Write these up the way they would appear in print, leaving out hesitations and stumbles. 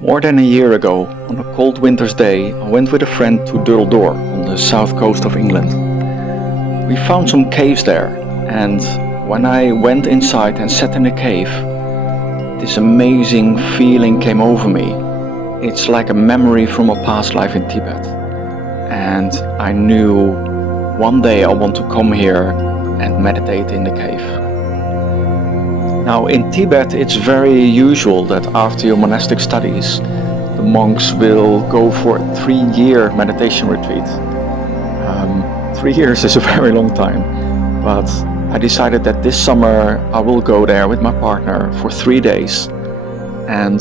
More than a year ago, on a cold winter's day, I went with a friend to Durldor on the south coast of England. We found some caves there, and when I went inside and sat in the cave, this amazing feeling came over me. It's like a memory from a past life in Tibet. And I knew one day I want to come here and meditate in the cave. Now in Tibet it's very usual that after your monastic studies the monks will go for a 3-year meditation retreat. 3 years is a very long time, but I decided that this summer I will go there with my partner for 3 days, and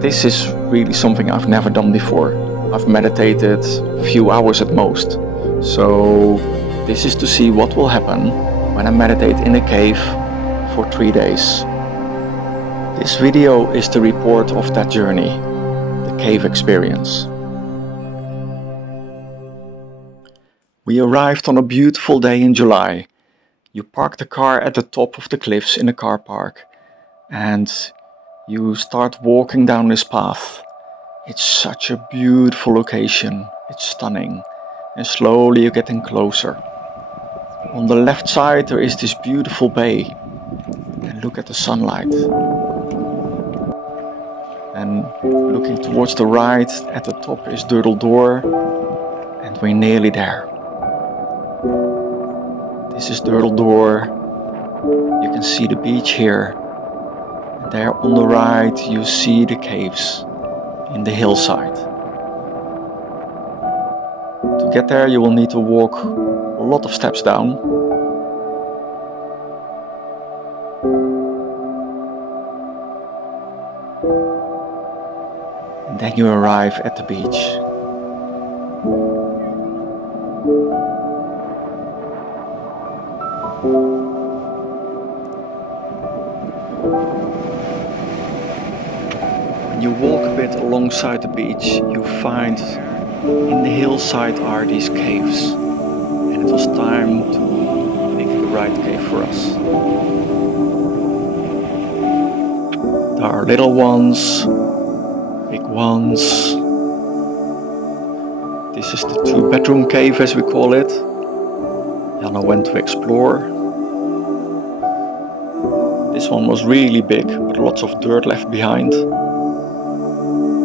this is really something I've never done before. I've meditated a few hours at most, so this is to see what will happen when I meditate in a cave for 3 days. This video is the report of that journey, the cave experience. We arrived on a beautiful day in July. You park the car at the top of the cliffs in a car park and you start walking down this path. It's such a beautiful location, it's stunning, and slowly you're getting closer. On the left side there is this beautiful bay, and look at the sunlight. And looking towards the right, at the top is Durldor, and we're nearly there. This is Durldor. You can see the beach here. And there on the right you see the caves in the hillside. To get there you will need to walk a lot of steps down. And then you arrive at the beach. When you walk a bit alongside the beach, you find in the hillside are these caves. And it was time to pick the right cave for us. There are little ones, big ones. This is the 2-bedroom cave, as we call it. Jana went to explore. This one was really big, with lots of dirt left behind.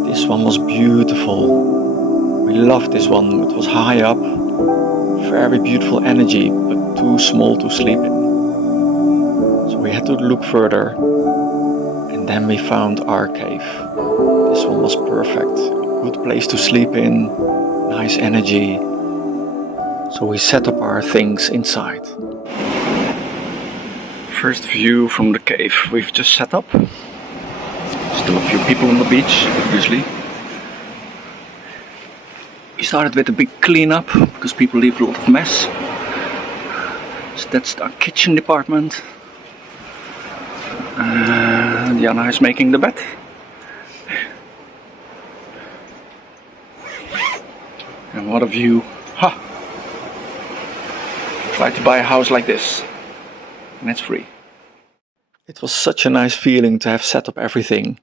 This one was beautiful. We loved this one. It was high up, very beautiful energy, but too small to sleep in. So we had to look further. And then we found our cave. This one was perfect. Good place to sleep in, nice energy. So we set up our things inside. First view from the cave we've just set up. Still a few people on the beach, obviously. We started with a big cleanup because people leave a lot of mess. So that's our kitchen department. Jana is making the bed. And what a view. Ha! Try to buy a house like this. And it's free. It was such a nice feeling to have set up everything.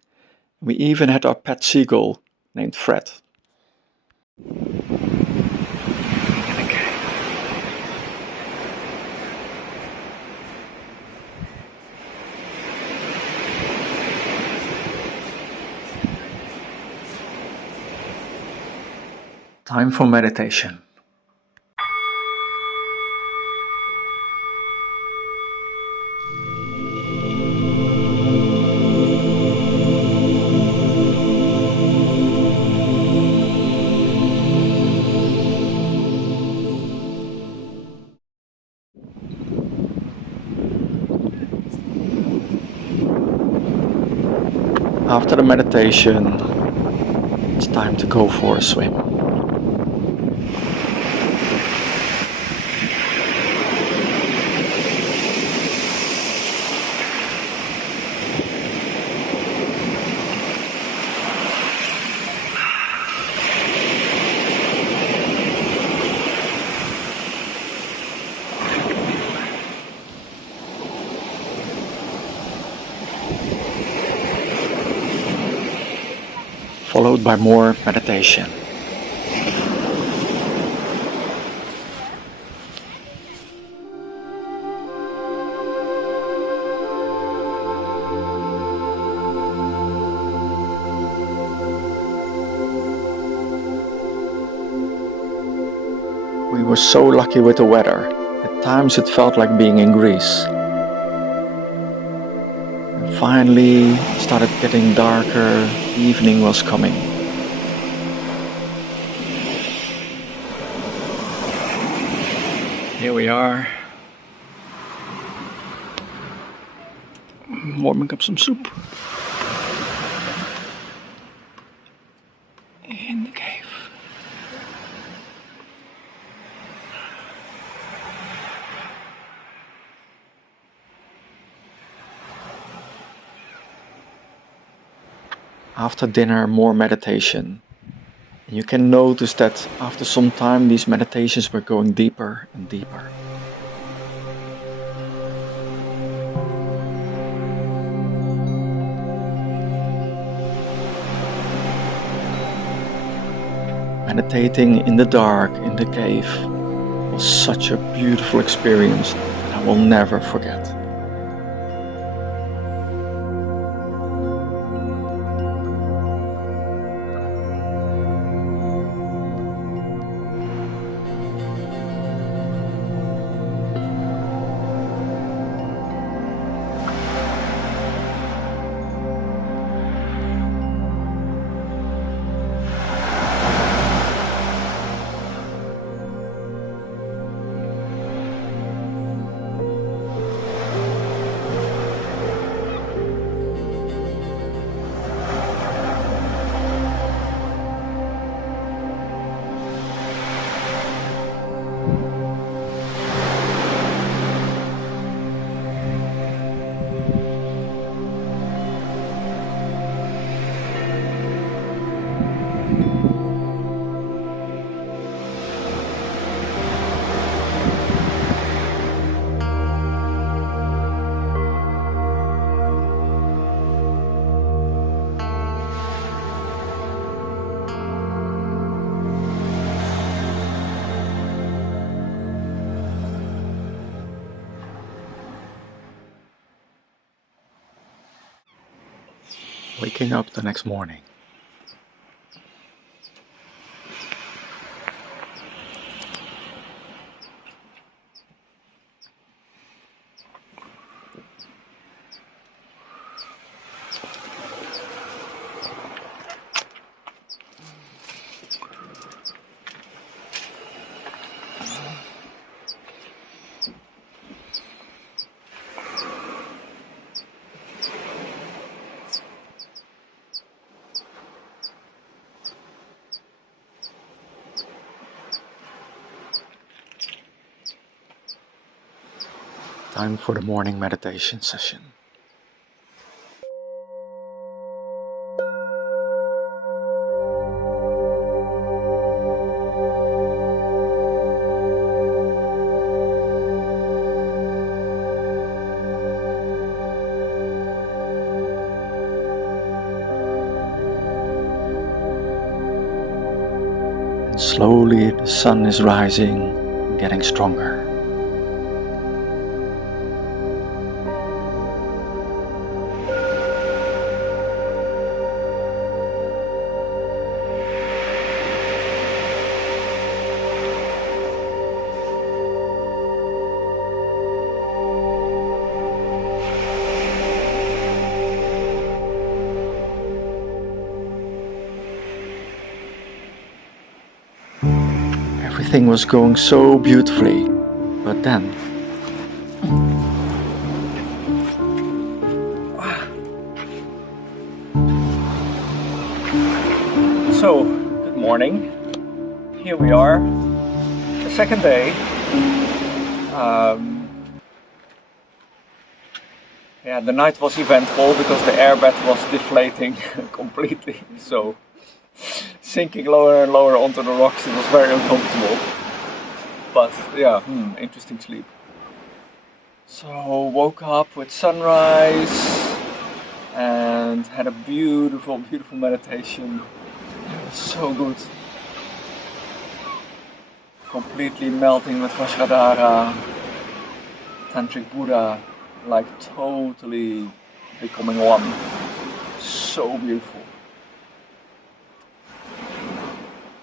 We even had our pet seagull named Fred. Time for meditation. After the meditation, it's time to go for a swim. followed by more meditation. We were so lucky with the weather. At times it felt like being in Greece. And finally it started getting darker, evening was coming. Here we are, warming up some soup in the cave. After dinner, more meditation. You can notice that after some time these meditations were going deeper and deeper. Meditating in the dark, in the cave, was such a beautiful experience that I will never forget. Waking up the next morning. Time for the morning meditation session. And slowly the sun is rising, getting stronger. Everything was going so beautifully, but then so, good morning. Here we are, the second day. Yeah, the night was eventful because the airbed was deflating completely, so sinking lower and lower onto the rocks, it was very uncomfortable. But yeah, interesting sleep. So woke up with sunrise and had a beautiful, beautiful meditation. It was so good. Completely melting with Vajradhara, Tantric Buddha, like totally becoming one. So beautiful.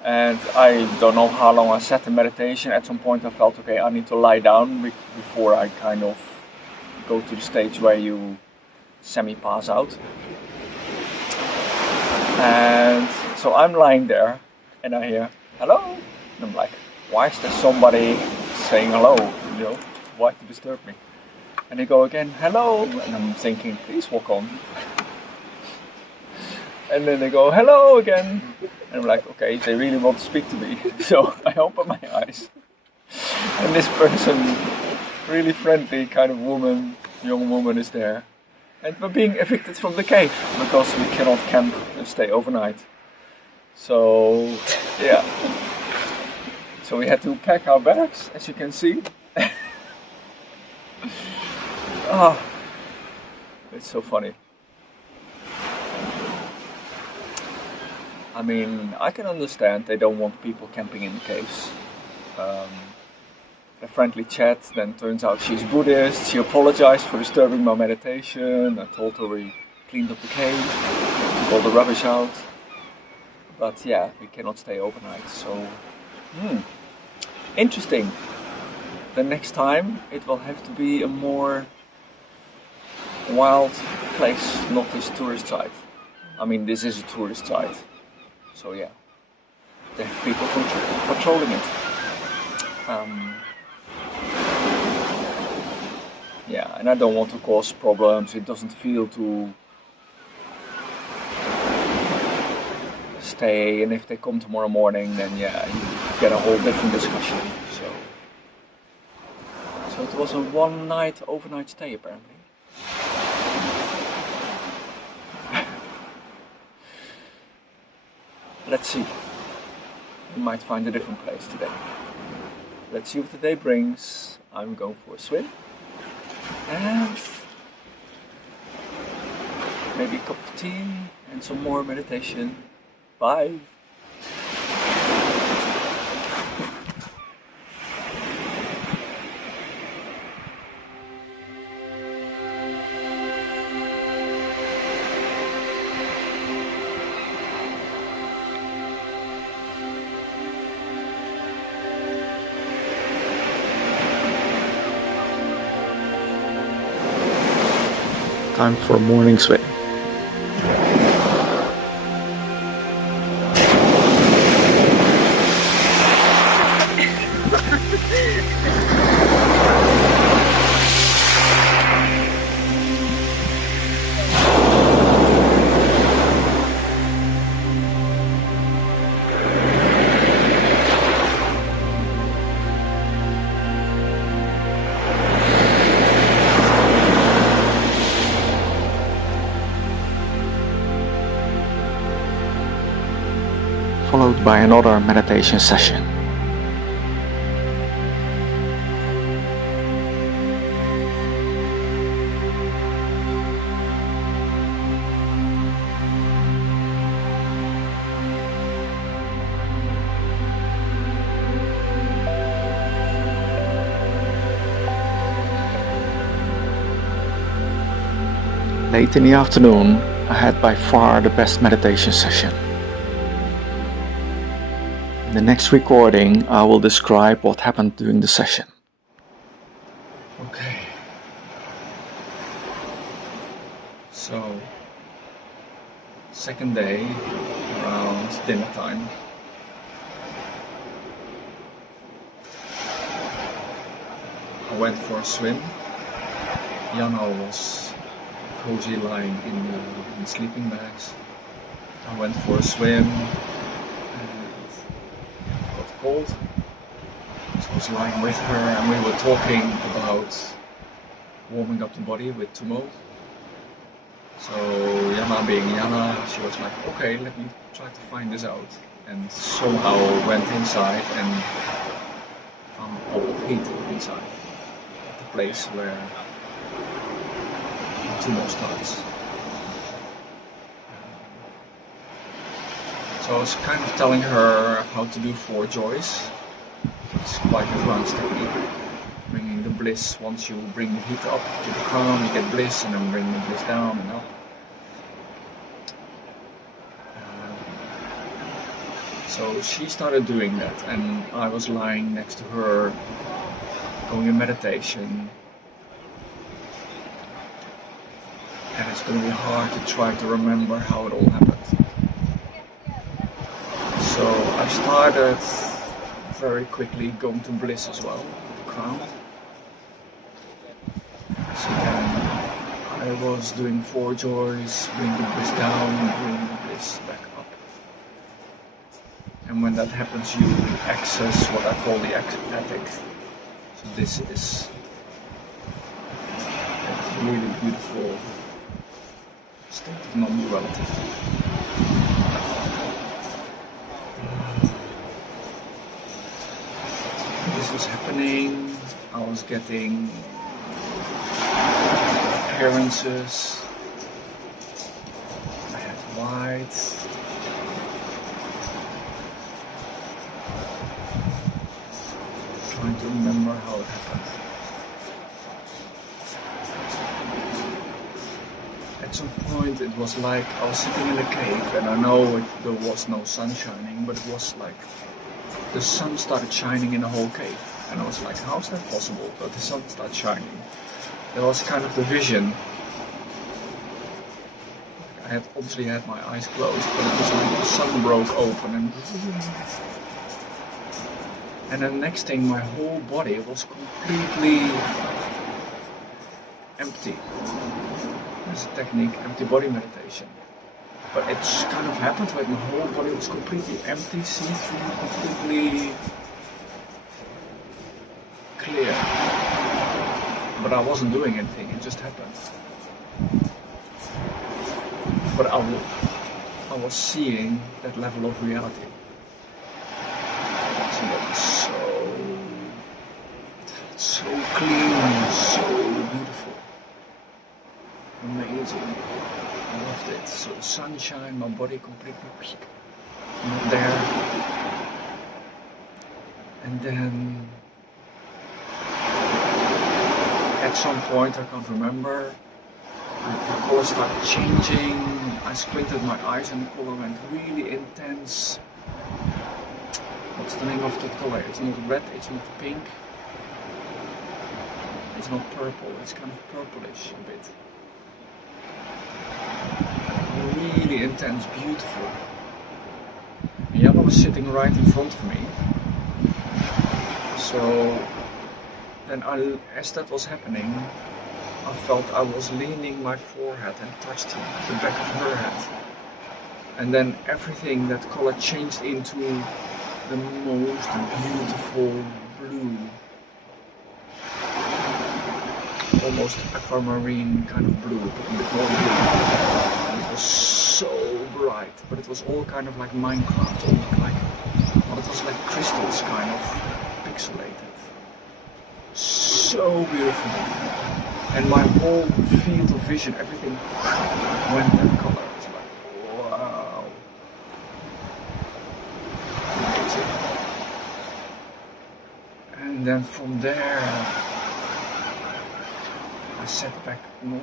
And I don't know how long I sat in meditation. At some point I felt, okay, I need to lie down before I kind of go to the stage where you semi-pass out. And so I'm lying there and I hear, hello? And I'm like, why is there somebody saying hello? You know, why to disturb me? And they go again, hello? And I'm thinking, please walk on. And then they go, hello again. And I'm like, okay, they really want to speak to me. So I open my eyes. And this person, really friendly kind of woman, young woman is there. And we're being evicted from the cave because we cannot camp and stay overnight. So, yeah. So we had to pack our bags, as you can see. Ah, it's so funny. I mean, I can understand they don't want people camping in the caves. A friendly chat, then turns out she's Buddhist. She apologized for disturbing my meditation. I told her we cleaned up the cave, took all the rubbish out. But yeah, we cannot stay overnight, so... Interesting. The next time it will have to be a more wild place, not this tourist site. I mean, this is a tourist site. So yeah, they have people patrolling it. Yeah, and I don't want to cause problems. It doesn't feel to stay, and if they come tomorrow morning, then yeah, you get a whole different discussion. So it was a one-night overnight stay apparently. Let's see. We might find a different place today. Let's see what the day brings. I'm going for a swim. And maybe a cup of tea and some more meditation. Bye. Time for a morning swim. Followed by another meditation session. Late in the afternoon, I had by far the best meditation session. In the next recording, I will describe what happened during the session. Okay. So, second day, around dinner time. I went for a swim. Jana was cozy lying in sleeping bags. I went for a swim and got cold. So I was lying with her and we were talking about warming up the body with tummo. So Jana being Jana, she was like, okay, let me try to find this out. And somehow went inside and found a pop of heat inside. At the place where tummo starts. So I was kind of telling her how to do 4 joys. It's quite advanced technique. Bringing the bliss, once you bring the heat up to the crown, you get bliss, and then bring the bliss down and up. So she started doing that, and I was lying next to her, going in meditation. And it's going to be hard to try to remember how it all happened. So I started very quickly going to bliss as well, the crown. So then I was doing 4 joys, bringing the bliss down, bringing the bliss back up. And when that happens, you access what I call the attic. So this is a really beautiful state of non-duality. This was happening, I was getting appearances, I had white, trying to remember how it happened. At some point it was like I was sitting in a cave, and I know there was no sun shining, but it was like the sun started shining in the whole cave. And I was like, how is that possible that the sun started shining? That was kind of the vision. I had obviously had my eyes closed, but it was like the sun broke open, and then next thing, my whole body was completely empty. This technique, empty body meditation. But it's kind of happened like my whole body was completely empty, see-through, completely clear. But I wasn't doing anything, it just happened. But I was seeing that level of reality. So that was it felt so clean, so beautiful. Amazing. I loved it. So sunshine, my body completely not there. And then at some point, I can't remember, the color started changing. I squinted my eyes and the color went really intense. What's the name of that color? It's not red, it's not pink. It's not purple, it's kind of purplish a bit. Really intense, beautiful. Yellow was sitting right in front of me. So then as that was happening, I felt I was leaning my forehead and touched the back of her head. And then everything, that color changed into the most beautiful blue. Almost aquamarine kind of blue, but a bit more blue. And it was so bright, but it was all kind of like Minecraft, well, it was like crystals kind of pixelated. So beautiful. And my whole field of vision, everything went that color. It's like, wow. Amazing. And then from there, I sat back normal.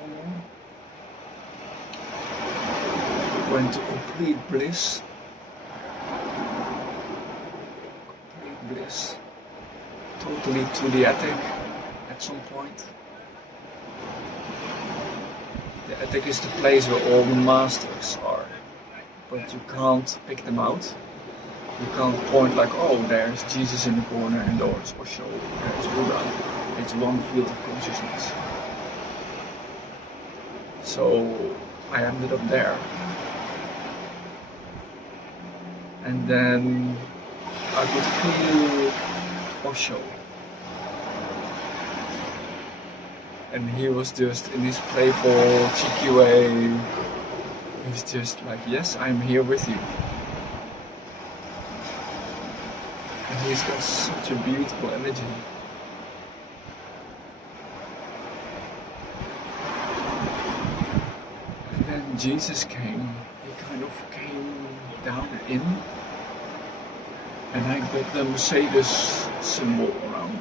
Went to complete bliss. Complete bliss. Totally to the attic at some point. The attic is the place where all the masters are, but you can't pick them out. You can't point like, oh, there's Jesus in the corner and there's Osho, there's Buddha. It's one field of consciousness. So I ended up there. And then I could feel Osho. And he was just in his playful, cheeky way. He was just like, yes, I'm here with you. And he's got such a beautiful energy. And then Jesus came. He kind of came down in, and I got the Mercedes symbol around me.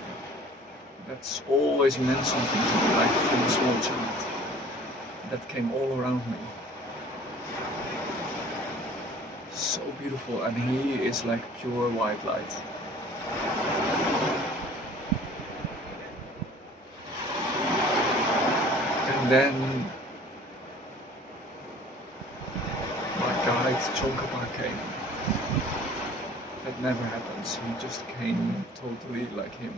That's always meant something to me, like from a small child. That came all around me. So beautiful, and he is like pure white light. And then my guide Tsongkhapa came. That never happens. He just came totally like him.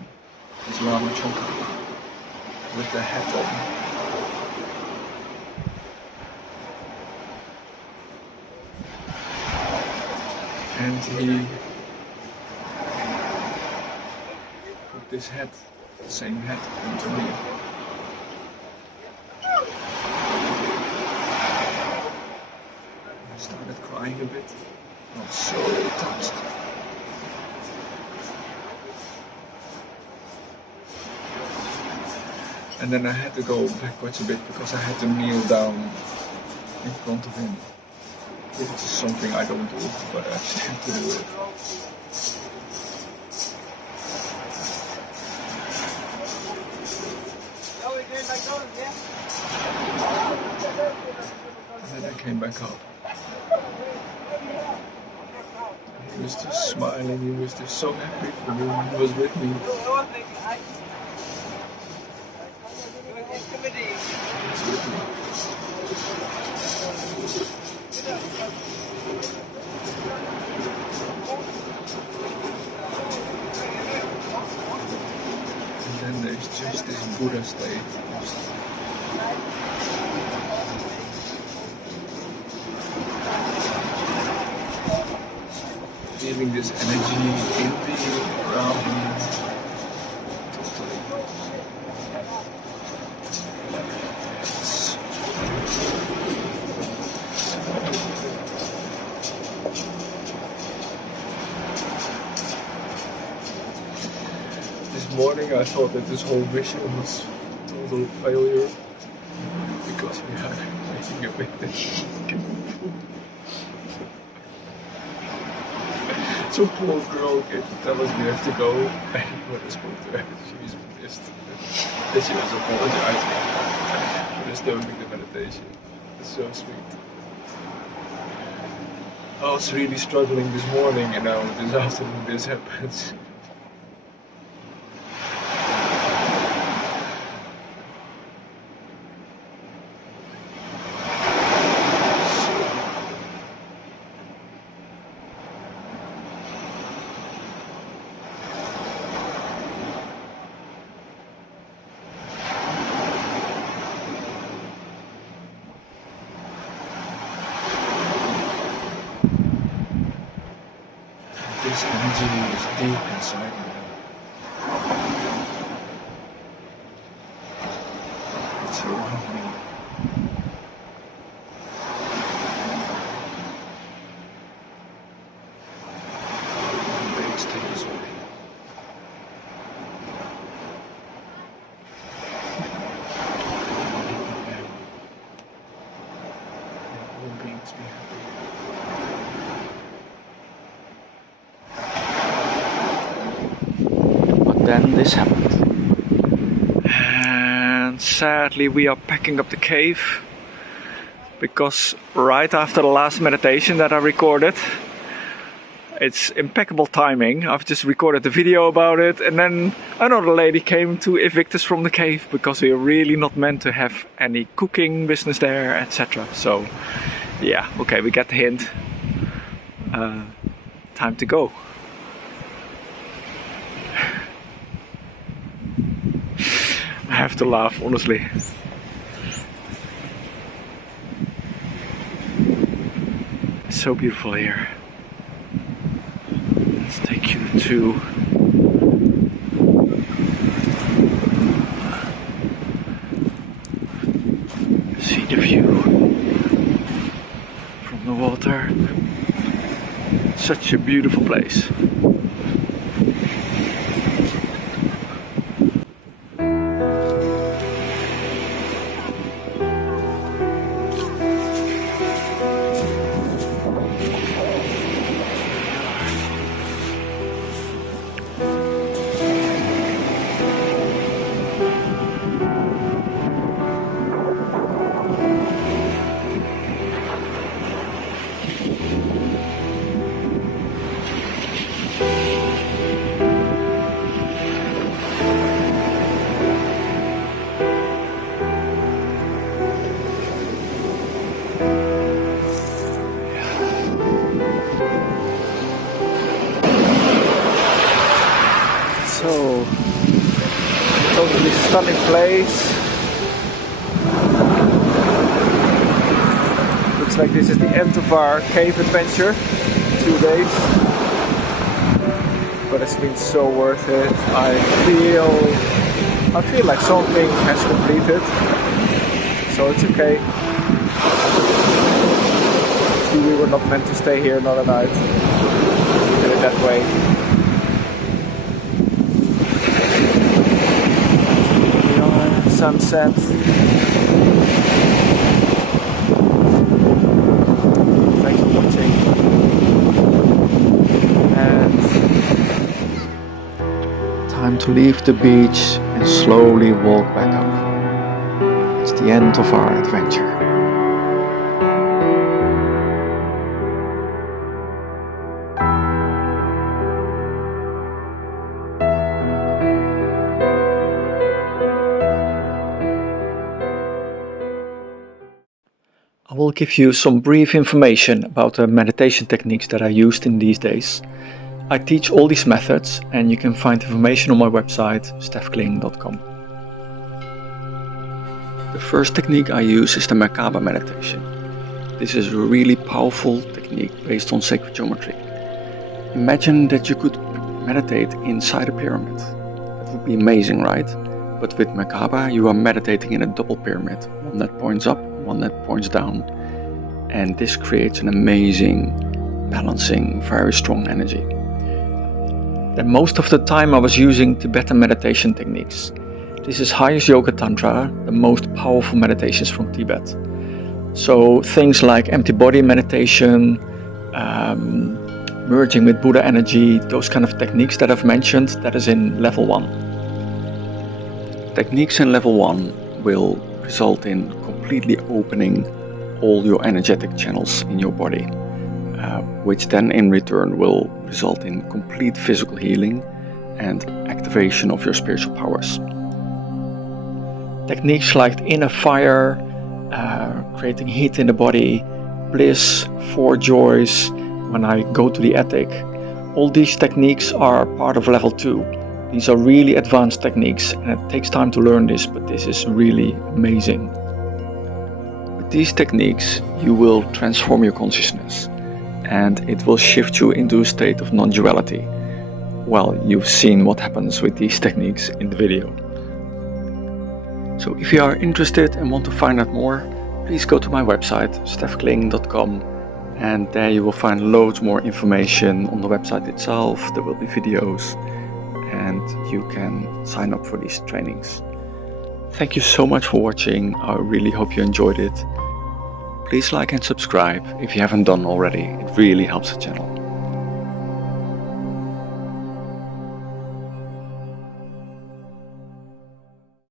His Lama Tsongkhapa with the hat on. And he put this hat, the same hat, onto me. I started crying a bit. I was so touched. And then I had to go backwards a bit because I had to kneel down in front of him. Which is something I don't do, but I still have to do it. And then I came back up. He was just smiling, he was just so happy for me, he was with me. He was with me. And then there's just this Buddha state. Feeling this energy in me, around me. Totally. This morning I thought that this whole mission was a total failure because we are making a big thing. Some poor girl came to tell us we have to go, and when I spoke to her, she was pissed. And she was apologizing for disturbing the meditation. It's so sweet. I was really struggling this morning, and now this afternoon this happens. This energy is deep inside me. It's around me. And they stay this way. All beings be happy. Then this happened. And sadly we are packing up the cave because right after the last meditation that I recorded, it's impeccable timing. I've just recorded the video about it, and then another lady came to evict us from the cave because we are really not meant to have any cooking business there, etc. So yeah, okay, we get the hint. Time to go. I have to laugh, honestly. It's so beautiful here. Let's take you to see the view from the water. Such a beautiful place. stunning place. Looks like this is the end of our cave adventure. 2 days. But it's been so worth it. I feel like something has completed. So it's okay. See, we were not meant to stay here another night. We did it that way. Sunset. Thanks for watching. And time to leave the beach and slowly walk back up. It's the end of our adventure. I will give you some brief information about the meditation techniques that I used in these days. I teach all these methods and you can find information on my website stefkling.com. The first technique I use is the Merkaba meditation. This is a really powerful technique based on sacred geometry. Imagine that you could meditate inside a pyramid. That would be amazing, right? But with Merkaba you are meditating in a double pyramid, one that points up, one that points down, and this creates an amazing, balancing, very strong energy. Then most of the time I was using Tibetan meditation techniques. This is highest yoga tantra, the most powerful meditations from Tibet. So things like empty body meditation, merging with Buddha energy, those kind of techniques that I've mentioned, that is in level 1. Techniques in level 1 will result in completely opening all your energetic channels in your body, which then in return will result in complete physical healing and activation of your spiritual powers. Techniques like inner fire, creating heat in the body, bliss, 4 joys, when I go to the attic, all these techniques are part of level 2. These are really advanced techniques and it takes time to learn this, but this is really amazing. With these techniques you will transform your consciousness and it will shift you into a state of non-duality. Well, you've seen what happens with these techniques in the video. So if you are interested and want to find out more, please go to my website stefkling.com and there you will find loads more information on the website itself. There will be videos and you can sign up for these trainings. Thank you so much for watching. I really hope you enjoyed it. Please like and subscribe if you haven't done already. It really helps the channel.